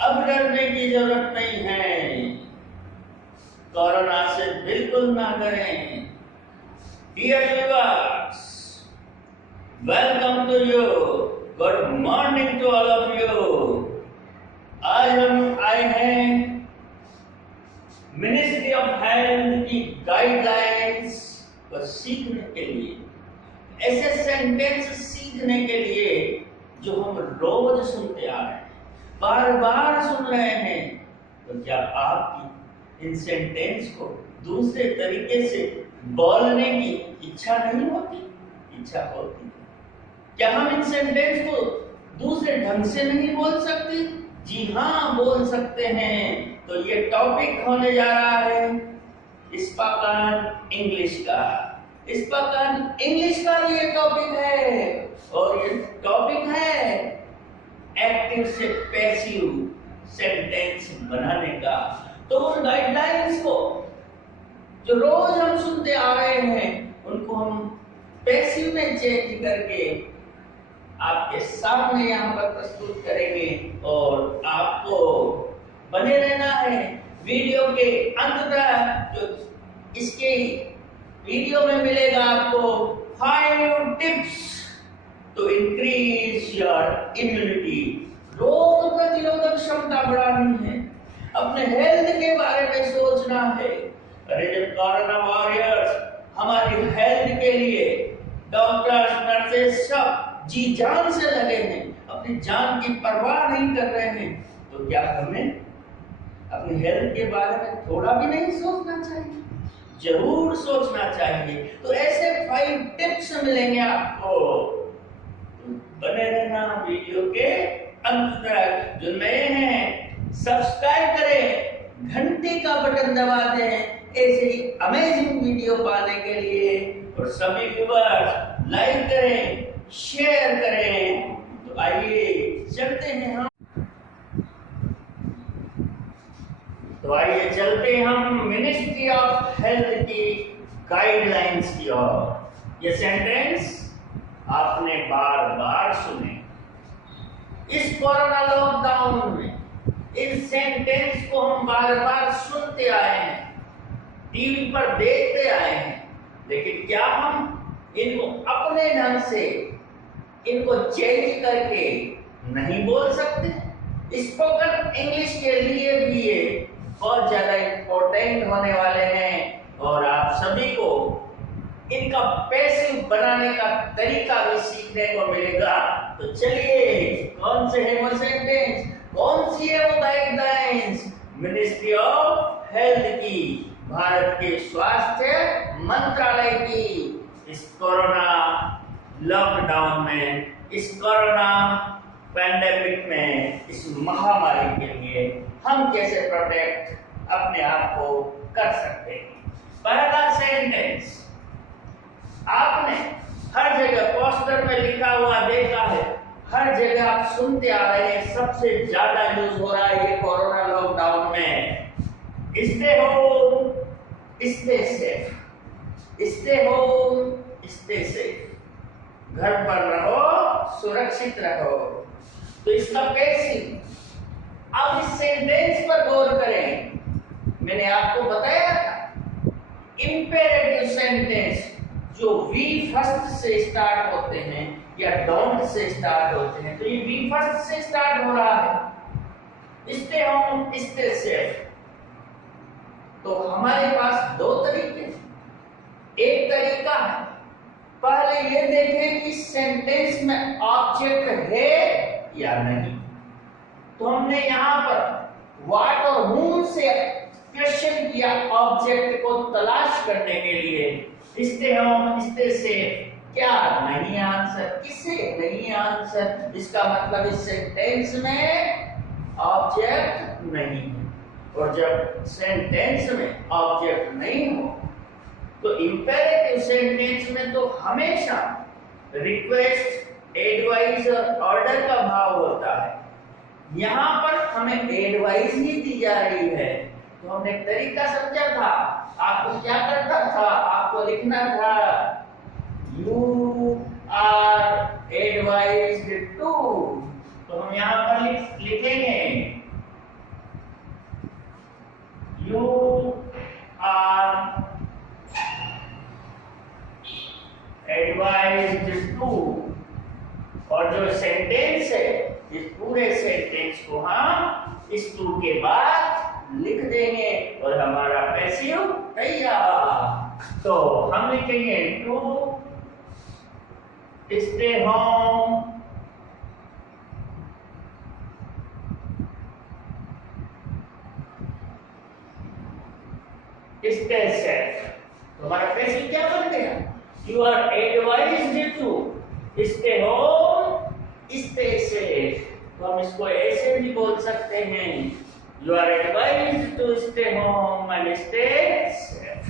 अब डरने की जरूरत नहीं है, कोरोना से बिल्कुल ना डरें। Dear viewers, welcome to you, good morning to all of you. आज हम आए हैं मिनिस्ट्री ऑफ हेल्थ की गाइडलाइंस को सीखने के लिए, ऐसे सेंटेंस सीखने के लिए जो हम रोज सुनते आ रहे हैं, बार बार सुन रहे हैं। तो क्या आपकी इन सेंटेंस को दूसरे तरीके से बोलने की इच्छा नहीं होती? इच्छा होती है। क्या हम इन सेंटेंस को दूसरे ढंग से नहीं बोल सकते? जी हाँ, बोल सकते हैं। तो ये टॉपिक होने जा रहा है स्पोकन इंग्लिश का। स्पोकन इंग्लिश का ये टॉपिक है, और ये टॉपिक है एक्टिव से पैसिव सेंटेंस बनाने का। तो उन गाइडलाइंस को जो रोज हम सुनते आ रहे हैं, उनको हम पैसिव में चेंज करके आपके सामने यहाँ पर प्रस्तुत करेंगे, और आपको बने रहना है वीडियो के अंत तक। जो इसके वीडियो में मिलेगा आपको 5 tips to increase your immunity. रोग प्रतिरोधक क्षमता बढ़ानी है, अपने हेल्थ के बारे में सोचना है। अरे जब कोरोना वॉरियर्स हमारी हेल्थ के लिए डॉक्टर्स, नर्सेस सब जी जान से लगे हैं, अपनी जान की परवाह नहीं कर रहे हैं, तो क्या हमें अपनी हेल्थ के बारे में थोड़ा भी नहीं सोचना चाहिए? जरूर सोचना चाहिए। तो ऐसे 5 टिप्स मिलेंगे आपको, बने रहना वीडियो के अंत तक। जो नए हैं सब्सक्राइब करें, घंटी का बटन दबा दें ऐसे ही अमेजिंग वीडियो पाने के लिए, और सभी व्यूअर्स लाइक करें, शेयर करें। तो आइए चलते हैं हम मिनिस्ट्री ऑफ हेल्थ की गाइडलाइंस की ओर। ये सेंटेंस आपने बार बार सुने। इस कोरोना लॉकडाउन में इन सेंटेंस को हम बार बार सुनते आए हैं, टीवी पर देखते आए हैं, लेकिन क्या हम इनको अपने ढंग से इनको चेंज करके नहीं बोल सकते? स्पोकन इंग्लिश के लिए भी ये बहुत ज्यादा इंपॉर्टेंट होने वाले हैं, और आप सभी को इनका पैसिव बनाने का तरीका भी सीखने को मिलेगा। तो चलिए, कौन से है वो सेंटेंस, कौन सी है वो गाइडलाइंस मिनिस्ट्री ऑफ हेल्थ की, भारत के स्वास्थ्य मंत्रालय की, इस कोरोना लॉकडाउन में, इस कोरोना पैंडेमिक में, इस महामारी के लिए हम कैसे प्रोटेक्ट अपने आप को कर सकते हैं। पहला सेंटेंस आपने हर जगह पोस्टर में लिखा हुआ देखा है, हर जगह आप सुनते आ रहे हैं, सबसे ज्यादा यूज हो रहा है ये कोरोना लॉकडाउन में। Stay home stay safe, stay home stay safe, घर पर रहो, सुरक्षित रहो। तो इसका पैसिव, आप इस सेंटेंस पर गौर करें। मैंने आपको बताया था इंपेरेटिव सेंटेंस जो वी फर्स्ट से स्टार्ट होते हैं या डोंट से स्टार्ट होते हैं, तो ये वी फर्स्ट से स्टार्ट हो रहा है, स्टे होम स्टे सेफ। तो हमारे पास 2 तरीके हैं। एक तरीका है, पहले ये देखें कि सेंटेंस में ऑब्जेक्ट है या नहीं। तो हमने यहाँ पर व्हाट और whom से क्वेश्चन किया ऑब्जेक्ट को तलाश करने के लिए। स्टे होम स्टे सेफ, क्या नहीं आंसर, किसे नहीं आंसर, इसका मतलब इस सेंटेंस में ऑब्जेक्ट नहीं है। और जब सेंटेंस में ऑब्जेक्ट नहीं हो तो इंपेरेटिव सेंटेंस में तो हमेशा रिक्वेस्ट, एडवाइस और ऑर्डर का भाव होता है। यहाँ पर हमें एडवाइस ही दी जा रही है, तो हमने तरीका समझा था। आपको क्या करना था, आपको लिखना था यू आर एडवाइज्ड टू। तो हम यहाँ पर लिखेंगे इस टू के बाद लिख देंगे और हमारा पैसिव तैयार। तो हम लिखेंगे to stay home stay safe. तो हमारा पैसिव क्या बन गया? You are advised to stay home stay safe. तो हम इसको ऐसे भी बोल सकते हैं, you are advised to stay home and stay safe.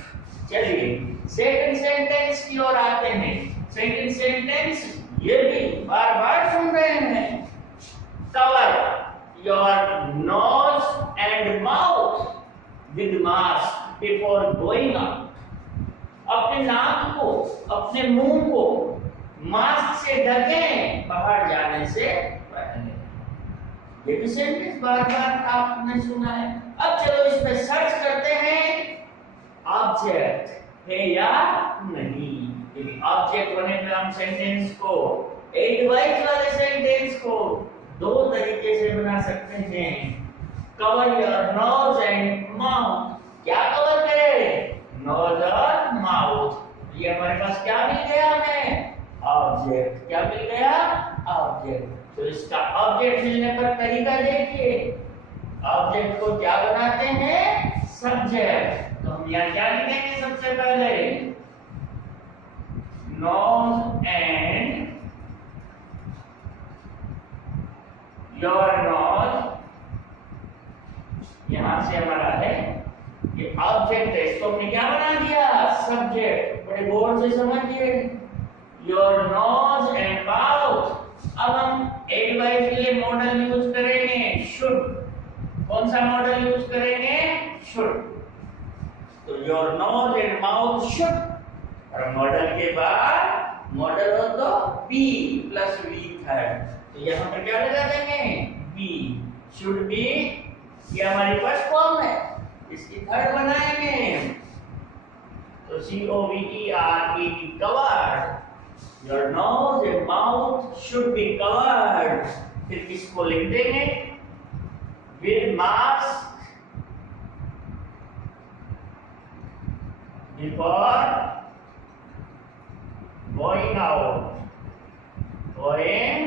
चलिए सेकंड सेंटेंस की ओर आते हैं। सेकंड सेंटेंस ये भी बार बार सुन रहे हैं। Cover your nose and mouth with mask before going out. अपने नाक को, अपने मुंह को मास्क से ढकें बाहर जाने से पहले। ये भी सेंटेंस बार बार आपने सुना है। अब चलो इसमें सर्च करते हैं ऑब्जेक्ट है या नहीं। यदि ऑब्जेक्ट होने पे हम सेंटेंस को, एडवाइज वाले सेंटेंस को दो तरीके से बना सकते हैं। Cover your nose and mouth. क्या कवर करें? नोज और माउथ। ये हमारे पास क्या मिल गया हमें? ऑब्जेक्ट। क्या मिल गया? ऑब्जेक्ट। तो इसका ऑब्जेक्ट मिलने पर तरीका देखिए। ऑब्जेक्ट को क्या बनाते हैं? सब्जेक्ट। तो हम यहाँ क्या लिखेंगे सबसे पहले? Nose and your nose. यहां से हमारा है ये ऑब्जेक्ट है, इसको हमने क्या बना दिया? सब्जेक्ट। बड़े गौर से समझिए। Your nose and mouth. अब हम एडवाइज के लिए मॉडल यूज करेंगे शुड। कौन सा मॉडल यूज करेंगे? शुड। तो your nose and mouth should. और मॉडल के बाद मॉडल हो तो बी प्लस वी थर्ड। तो यहाँ पर क्या लगा देंगे? बी। शुड बी ये हमारी फर्स्ट फॉर्म है, इसकी थर्ड बनाएंगे। तो COVERED covered. Your nose and mouth should be covered. फिर इसको लिख देंगे with mask before going out. Going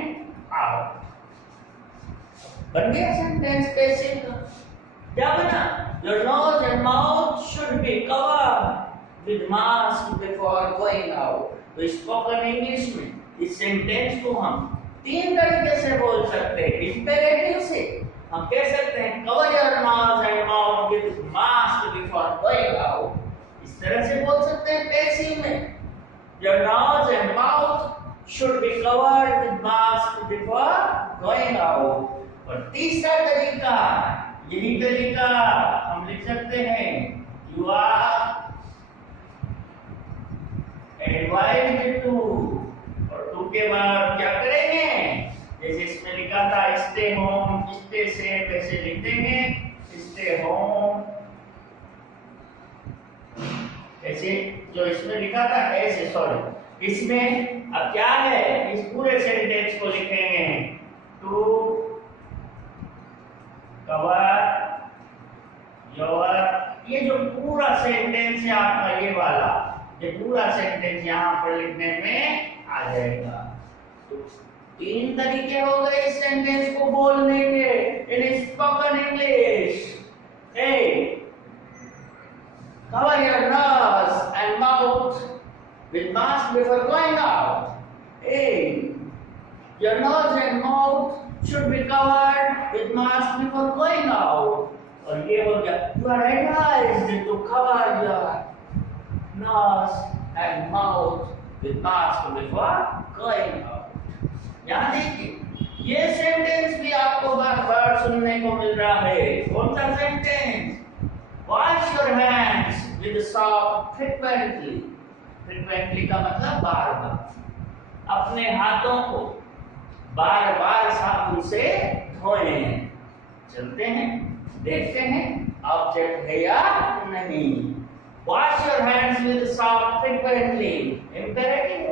out बन गया सेंटेंस पैसिव का। क्या बना? Your nose and mouth should be covered with mask before going out। तो स्पोकन इंग्लिश में इस सेंटेंस को हम तीन तरीके से बोल सकते हैं। इंपेरेटिव से हम कह सकते हैं cover your nose and mouth with mask before going out। इस तरह से बोल सकते हैं पैसिव में your nose and mouth should be covered with mask before going out। और तीसरा तरीका, यही तरीका हम लिख सकते हैं यू आर एडवाइज्ड टू। और टू के बाद क्या करेंगे? जैसे इसमें लिखा था स्टे होम स्टे सेफ, ऐसे लिख देंगे स्टे होम। ऐसे जो इसमें लिखा था ऐसे, सॉरी इसमें अब क्या है? इस पूरे सेंटेंस को लिखेंगे टू कवर योर। ये जो पूरा सेंटेंस है आपका ये वाला, ये पूरा सेंटेंस यहाँ पर लिखने में आ जाएगा। तो तीन तरीके हो गए इस सेंटेंस को बोलने के इन spoken English. A cover your nose and mouth with mask before going out. A your nose and mouth should be covered with mask before going out। और ये हो गया you are advised to cover your nose and mouth with mask before going out। यहाँ देखिए ये sentence भी आपको बार बार सुनने को मिल रहा है। कौन सा sentence? wash your hands with soap frequently। frequently का मतलब बार बार। अपने हाथों को बार बार साबुन से धोएं। चलते हैं देखते हैं ऑब्जेक्ट है या नहीं। Wash your hands with soap frequently imperative.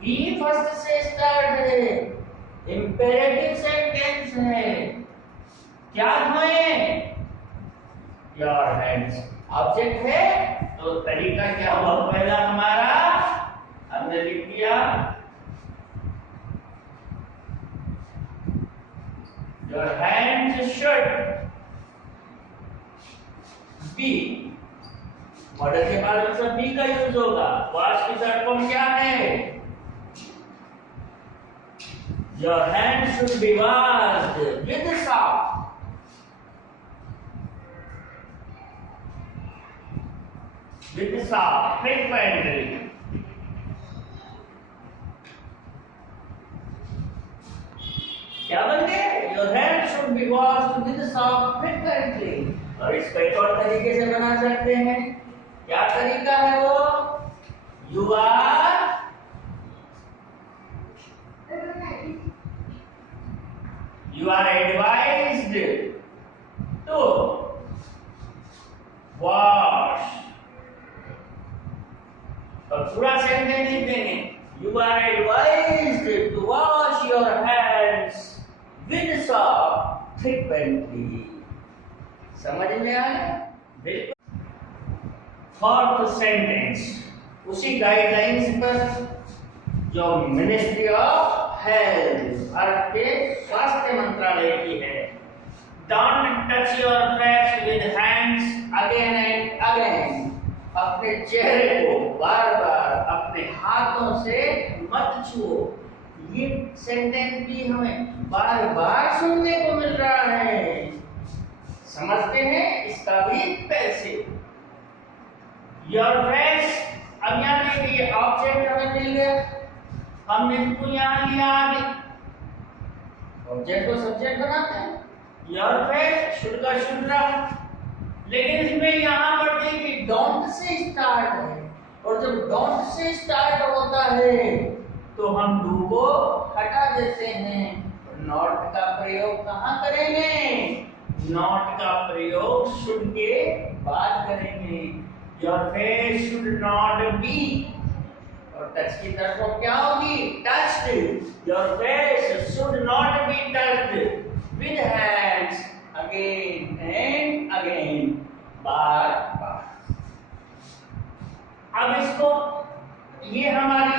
B first से स्टार्ट है, इंपेरेटिव सेंटेंस है। क्या धोएं? Your hands. ऑब्जेक्ट है तो तरीका क्या हुआ? पहला हमारा हमने लिख दिया your hands should be. Model के बाद मतलब बी का यूज होगा। वॉश की शर्ट फॉर्म क्या है? Your hands should be washed with soap. With soap frequently. क्या बन गए? Your hands should be washed with soap frequently. और इसको एक और तरीके से बना सकते हैं। क्या तरीका है वो? You are advised to wash। और पूरा सेंटेंस लिख देंगे you are advised to wash your hands with soap frequently. समझ में आया? बिल्कुल। फोर्थ सेंटेंस उसी गाइडलाइंस पर जो मिनिस्ट्री ऑफ हेल्थ, भारत के स्वास्थ्य मंत्रालय की है। Don't touch your face with hands again and again. अपने चेहरे को बार बार अपने हाथों से मत छुओ। ये सेंटेंस भी हमें बार बार सुनने को मिल रहा है। समझते हैं इसका भी पैसे। योर फेस, अब यहाँ देखिए ऑब्जेक्ट हमें मिल गया, हमने इसको यहाँ लिया आगे। ऑब्जेक्ट को सब्जेक्ट बनाते हैं। योर फेस शुड का शुड रहा, लेकिन इसमें यहाँ पर देखिए डोंट से स्टार्ट है, और जब डोंट से स्टार्ट होता है तो हम डू को हटा देते हैं। नॉट का प्रयोग कहाँ करेंगे? नॉट का प्रयोग शुड के बाद करेंगे। Your face should not be, और टच की तरफ क्या होगी? Touched. Your face should not be touched with hands again and again, बार बार। अब इसको, ये हमारी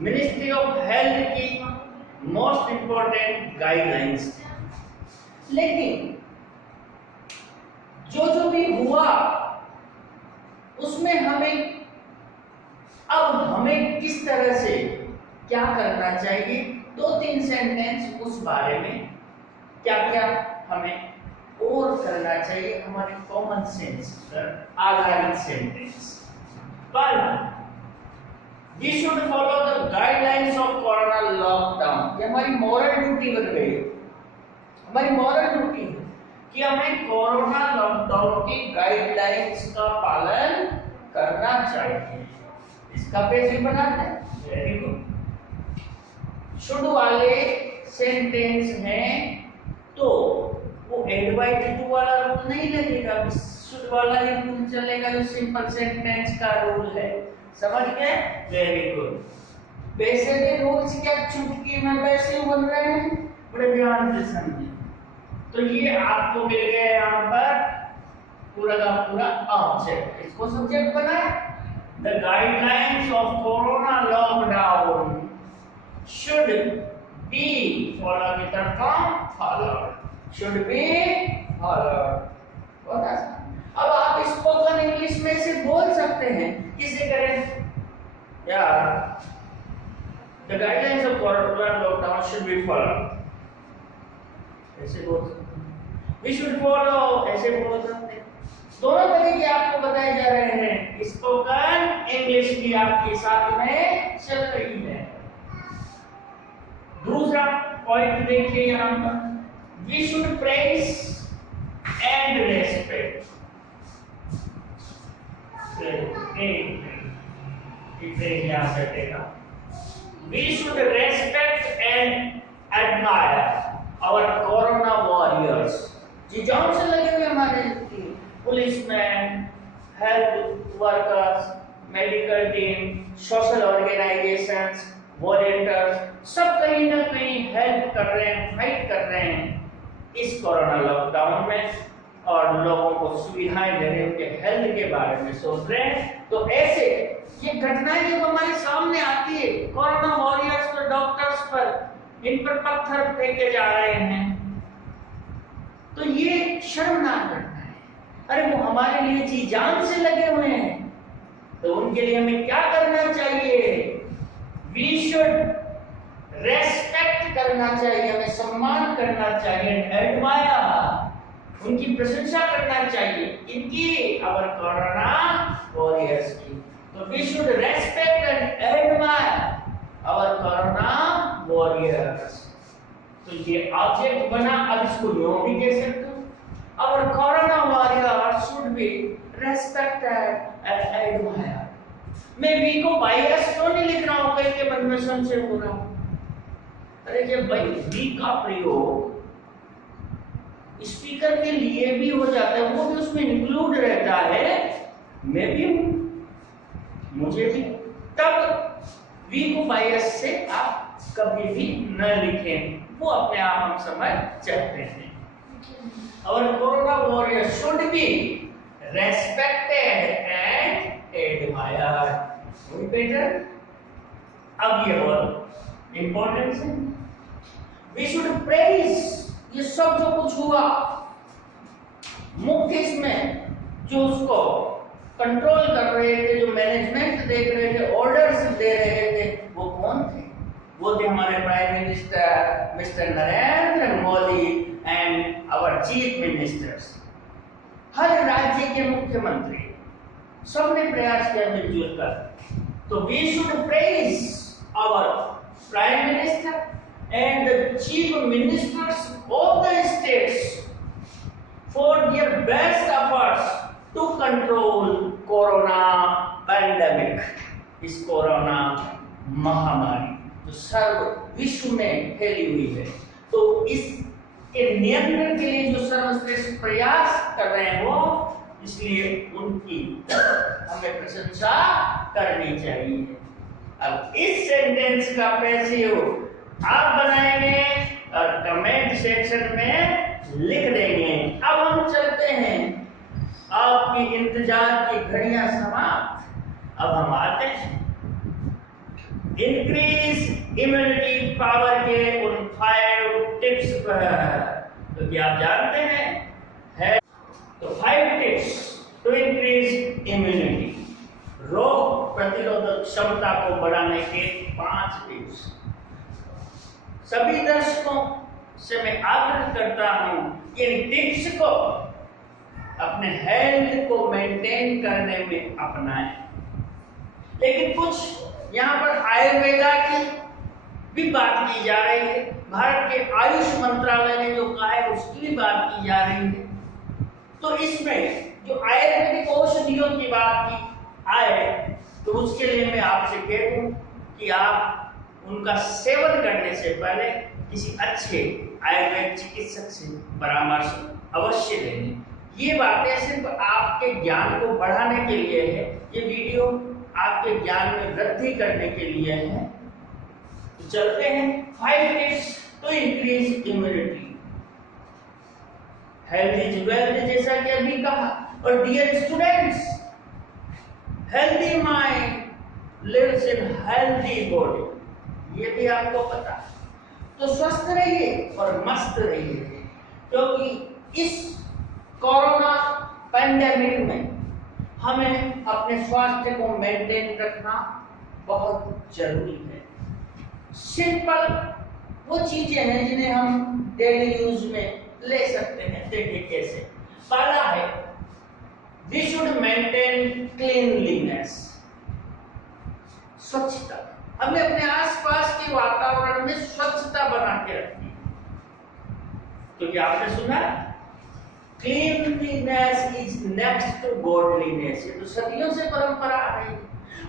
मिनिस्ट्री ऑफ हेल्थ की मोस्ट इंपॉर्टेंट गाइडलाइंस। लेकिन जो जो भी हुआ उसमें हमें किस तरह से क्या करना चाहिए? 2-3 सेंटेंस उस बारे में क्या क्या हमें और करना चाहिए, हमारे कॉमन सेंस पर आधारित सेंटेंस। पहला, we should follow the guidelines of corona lockdown. ये हमारी मॉरल ड्यूटी बन गई। हमारी मॉरल ड्यूटी है कि हमें कोरोना लॉकडाउन की गाइडलाइंस का पालन करना चाहिए। इसका पेज भी बनाते हैं। Very good. शुड वाले सेंटेंस हैं तो वो एडवाइज टू वाला रूल नहीं लगेगा, शुड वाला ही रूल चलेगा, जो सिंपल सेंटेंस का रूल है। समझ गए? Very good. वैसे भी रूल्स क्या चुटकी में वैसे ही बन रहे हैं, बड़े ध्यान से समझिए। तो ये आपको मिल गया यहाँ पर पूरा का पूरा ऑब्जेक्ट। इसको सब्जेक्ट बनाए। The guidelines of corona lockdown should be, follow की तरफ फॉलोड, should be followed। बहुत आसान। अब आप स्पोकन इंग्लिश में से बोल सकते हैं। किसे करें? यार, the guidelines of corona lockdown should be followed। ऐसे बोल सकते हैं। We should follow, ऐसे बोल सकते हैं। दोनों तरीके आपको बताए जा रहे हैं। स्पोकन इंग्लिश भी आपके साथ में चल रही है। दूसरा पॉइंट देखिए यहाँ पर, we should praise and respect। यहाँ से देगा, we should respect and admire our corona warriors। जी जान से लगे हुए हमारे policeman, health workers, medical team, social organisations, volunteers, सब कहीं ना कहीं हेल्प कर रहे हैं, फाइट कर रहे हैं। इस कोरोना लॉकडाउन में और लोगों को सुविधाएं देने, उनके हेल्थ के बारे में सोच रहे हैं। तो ऐसे ये घटनाएं जब हमारे सामने आती है, कोरोना वॉरियर्स पर, डॉक्टर्स पर, इन पर पत्थर फेंके जा रहे हैं, तो ये शर्मनाक घटना है। अरे वो हमारे लिए जी जान से लगे हुए हैं, तो उनके लिए हमें क्या करना चाहिए? वी शुड रेस्पेक्ट करना चाहिए, हमें सम्मान करना चाहिए, एडमायर, उनकी प्रशंसा करना चाहिए, इनकी, और कोरोना वॉरियर्स की। तो we should respect and admire our corona warriors. तो ये ऑब्जेक्ट बना, अब इसको यूं भी कह सकते हो, और corona warrior should be respected and admire. मैं वी को बायस तो नहीं लिख रहा हूं, कहीं के मन में संशय हो रहा हूं। अरे जब भाई वी का प्रयोग स्पीकर के लिए भी हो जाता है, वो भी उसमें इंक्लूड रहता है, मैं भी हूं, मुझे भी, तब वी को बायस से आप कभी भी न लिखें, वो अपने आप हम समझ सकते हैं। और corona warrior should be respected and admired. Better, अब ये और इंपॉर्टेंस है, वी शुड प्रेज, ये सब जो कुछ हुआ, मुख्य इसमें जो उसको कंट्रोल कर रहे थे, जो मैनेजमेंट देख रहे थे, ऑर्डर्स दे रहे थे, वो कौन थे? वो थे हमारे prime minister mister Narendra Modi and our chief ministers. हर राज्य के मुख्यमंत्री सबने प्रयास किया मिलजुल कर। तो we should praise our prime minister and the chief ministers of the states for their best efforts to control corona pandemic, इस कोरोना महामारी जो सर्व विश्व में फैली हुई है। तो इसके नियंत्रण के लिए जो सर्वश्रेष्ठ प्रयास कर रहे हैं वो, इसलिए उनकी हमें प्रशंसा करनी चाहिए। अब इस सेंटेंस का पैसिव आप बनाएंगे और कमेंट सेक्शन में लिख देंगे। अब हम चलते हैं, आपकी इंतजार की घड़ियां समाप्त। अब हम आते हैं इंक्रीज इम्यूनिटी पावर के उन 5 टिप्स पर। तो क्या आप जानते हैं है? तो 5 टिप्स टू इंक्रीज इम्यूनिटी, रोग प्रतिरोधक क्षमता को बढ़ाने के 5 टिप्स। सभी दर्शकों से मैं आग्रह करता हूं कि इन टिप्स को अपने हेल्थ को मेंटेन करने में अपनाएं। लेकिन कुछ यहाँ पर आयुर्वेदा की भी बात की जा रही है, भारत के आयुष मंत्रालय ने जो कहा है उसकी भी बात की जा रही है। तो इसमें जो आयुर्वेदिक औषधियों की बात की आए, तो उसके लिए मैं आपसे कह दूं कि आप उनका सेवन करने से पहले किसी अच्छे आयुर्वेद चिकित्सक से परामर्श अवश्य लें। ये बातें सिर्फ आपके ज्ञान को बढ़ाने के लिए है, ये वीडियो आपके ज्ञान में वृद्धि करने के लिए है। तो चलते हैं 5 tips to increase immunity. Health is wealth, जैसा कि अभी कहा। और dear students, healthy mind lives in healthy body, ये भी आपको पता। तो स्वस्थ रहिए और मस्त रहिए, क्योंकि इस कोरोना पैंडेमिक में हमें अपने स्वास्थ्य को मेंटेन रखना बहुत जरूरी है। सिंपल वो चीजें हैं जिन्हें हम डेली यूज में ले सकते हैं। देखिए कैसे। पहला है, वी शुड मेंटेन क्लीनलीनेस, स्वच्छता। हमें अपने आसपास के वातावरण में स्वच्छता बना के रखनी है, क्योंकि आपने सुना cleanliness is next to godliness, ये तो सदियों से परंपरा आ रही है।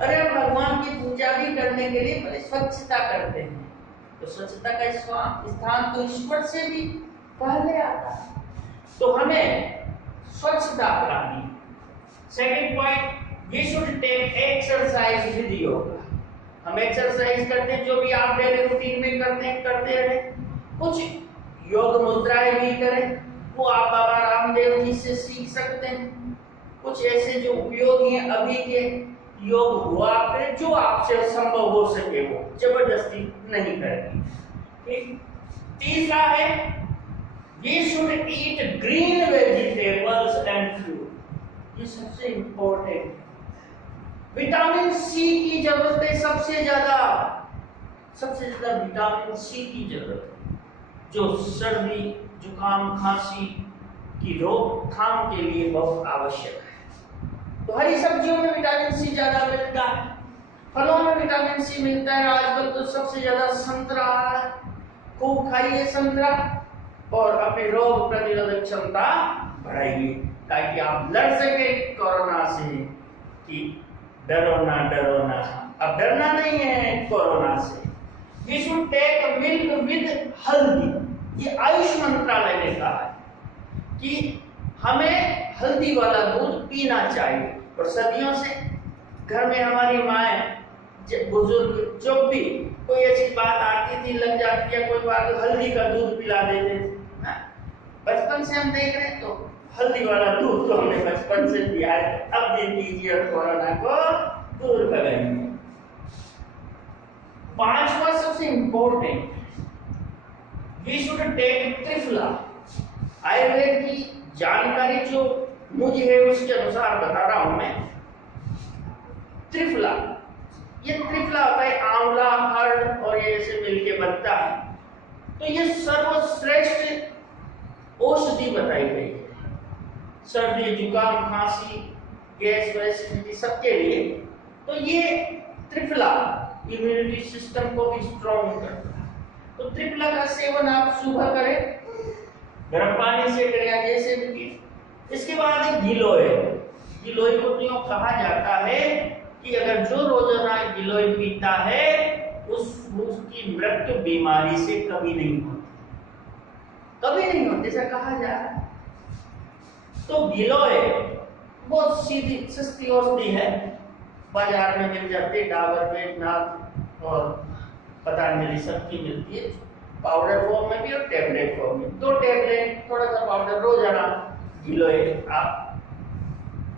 अरे हम भगवान की पूजा भी करने के लिए पहले स्वच्छता करते हैं, तो स्वच्छता का स्थान तो ईश्वर से भी पहले आता है। तो हमें स्वच्छता अपनानी। Second point, we should take exercise with yoga. हम एक्सरसाइज करते हैं, जो भी आप डेली रूटीन में करते हैं, करते रहे। कुछ योग मुद्राएं भी करें, वो आप बाबा रामदेव जी से सीख सकते हैं। कुछ ऐसे जो उपयोगी हैं अभी के योग हुआ करें, जो आपसे संभव हो सके, वो जबरदस्ती नहीं करनी। ठीक। तीसरा है we should eat green vegetables and fruit। ये सबसे इंपॉर्टेंट। विटामिन सी की जरूरत है सबसे ज्यादा विटामिन सी की जरूरत है, जो सर्दी जुकाम खांसी की रोकथाम के लिए बहुत आवश्यक है। तो हरी सब्जियों में विटामिन सी ज्यादा मिलता है, फलों में विटामिन सी मिलता है। आजकल तो सबसे ज्यादा संतरा आ रहा है, खूब खाइए संतरा और अपनी रोग प्रतिरोधक क्षमता बढ़ाइए, ताकि आप लड़ सके कोरोना से। कि डरो ना, अब डरना नहीं है कोरोना से। We should take milk with हल्दी। ये आयुष मंत्रालय ने कहा है कि हमें हल्दी वाला दूध पीना चाहिए। और सदियों से घर में हमारी माएं, बुजुर्ग, जो भी कोई ऐसी बात आती थी, लग जाती है कोई बात, तो हल्दी का दूध पिला देते थे। बचपन से हम देख रहे हैं, तो हल्दी वाला दूध तो हमने बचपन से पिया है, अब भी पीजिए और कोरोना को दूर करेंगे। पांचवा सबसे important, we should take triphala. Ayurveda की जानकारी जो मुझे है उसके अनुसार बता रहा हूं मैं। त्रिफला, ये त्रिफला होता है आंवला, हर्ड और ये ऐसे मिलके बनता है। तो ये सर्वश्रेष्ठ औषधि बताई गई है सर्दी जुकाम खांसी गैस एसिडिटी सबके लिए। तो ये त्रिफला इम्यूनिटी सिस्टम को भी स्ट्रॉन्ग करता है। तो त्रिफला का सेवन आप सुबह करें, गर्म पानी से करें या जैसे भी। इसके बाद एक गिलोय को तो कहा जाता है कि अगर जो रोजाना गिलोय पीता है उसकी मृत्यु बीमारी से कभी नहीं होती, ऐसा कहा जा रहा है। तो गिलोय बहुत सीधी सस्ती औषधि है, बाजार में मिल जाती है, डाबर बैद्यनाथ और पतंजलि सबकी मिलती है, पाउडर फॉर्म में भी और टेबलेट फॉर्म में। 2 टेबलेट थोड़ा सा पाउडर रोजाना गिलोय आप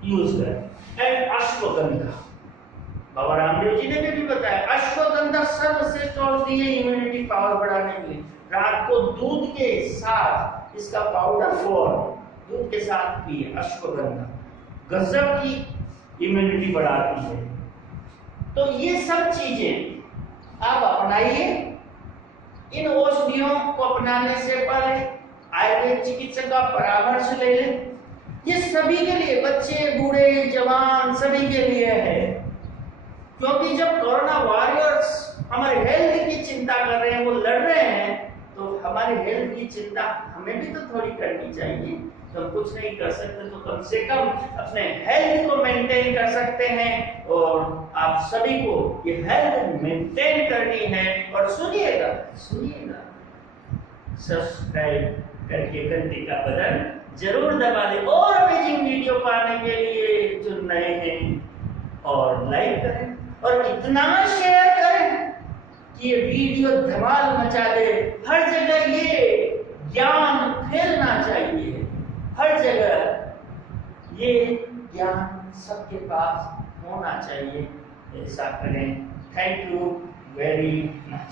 यूज करें। एंड अश्वगंधा, बाबा रामदेव जी ने भी बताया, अश्वगंधा सर्वश्रेष्ठ औषधि है इम्यूनिटी पावर बढ़ाने के लिए। रात को दूध के साथ इसका पाउडर फॉर्म दूध के साथ पिए। अश्वगंधा गजब की इम्यूनिटी बढ़ाती है। तो ये सब चीजें आप अपनाइए। इन औषधियों को अपनाने से पहले आयुर्वेद चिकित्सक का परामर्श ले लें। ये सभी के लिए, बच्चे बूढ़े जवान सभी के लिए है, क्योंकि जब कोरोना वॉरियर्स हमारे हेल्थ की चिंता कर रहे हैं, वो लड़ रहे हैं, तो हमारी हेल्थ की चिंता हमें भी तो थोड़ी करनी चाहिए। तो हम कुछ नहीं कर सकते तो कम से कम अपने हेल्थ को मेंटेन कर सकते हैं। और आप सभी को ये हेल्थ मेंटेन करनी है। और सुनिएगा सब्सक्राइब करके घंटी का बटन जरूर दबा दें, और अमेजिंग वीडियो पाने के लिए जो नए हैं, और लाइक करें और इतना शेयर करें कि ये वीडियो धमाल मचा दे। हर जगह ये ज्ञान फैलना चाहिए, हर जगह ये ज्ञान सबके पास होना चाहिए। ऐसा करें। Thank you very much.